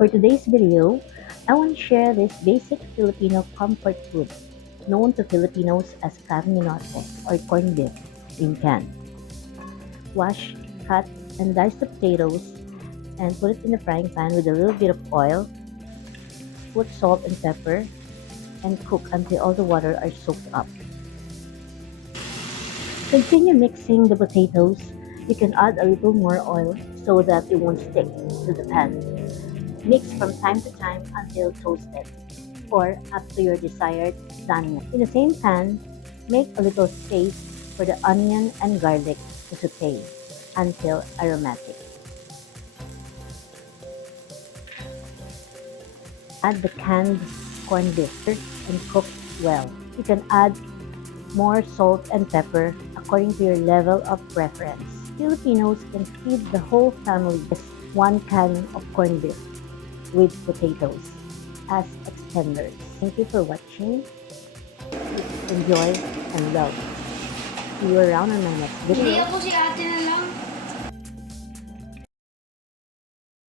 For today's video, I want to share this basic Filipino comfort food known to Filipinos as Carne Norte or corned beef in can. Wash, cut, and dice the potatoes and put it in the frying pan with a little bit of oil. Put salt and pepper and cook until all the water are soaked up. Continue mixing the potatoes. You can add a little more oil so that it won't stick to the pan. Mix from time to time until toasted or up to your desired doneness. In the same pan, make a little space for the onion and garlic to saute until aromatic. Add the canned corned beef and cook well. You can add more salt and pepper according to your level of preference. Filipinos can feed the whole family with 1 can of corned beef with potatoes as extenders. Thank you for watching. Enjoy and love. See you around on my next video. Hindi ako si ate na